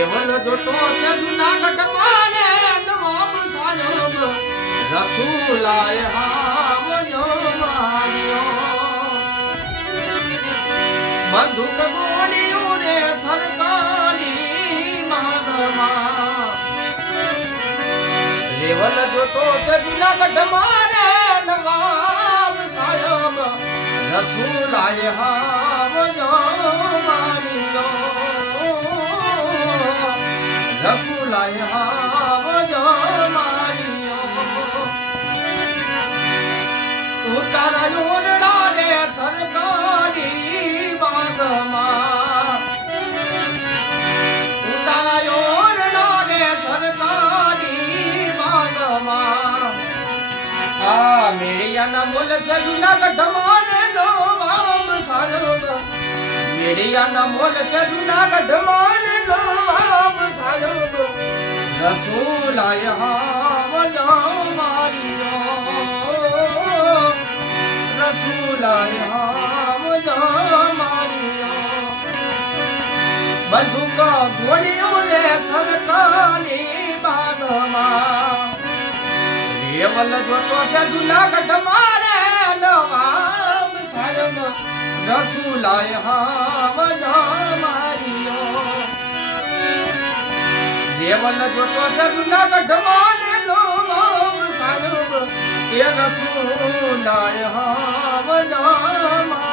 કેવલ જોતો છે જુનાગઢ મારે નવાબ સાહેબ રસુલાય આવજો માર્યો બંદૂક ગોળીઓ રે સરકારી માગમાં કેવલ જોતો છે જુનાગઢ મારે નવાબ સાહેબ રસુલાય આવજો માર્યો રસુલાય આવજો માર્યો ઉતારા ઓરડા રે સરકારી બાગમાં ઉતારા ઓરડા રે સરકારી બાગમાં આ મેળિયાના બોલ છે જુનાગઢ મારે નવાબ સાહેબ મેળિયાના બોલ છે જુનાગઢ મારે નવાબ સાહેબ રસુલાય આવજો માર્યો રસુલાય આવજો માર્યો બંદૂક ગોળીઓ રે સરકારી બાગમાં કેવલ જોતો છે જુનાગઢ મારે નવાબ સાહેબ રસુલાય આવજો માર્યો કેવલ જોતો છે જુનાગઢ મારે નવાબ સાહેબ એ રસુલાય આવજો માર્યો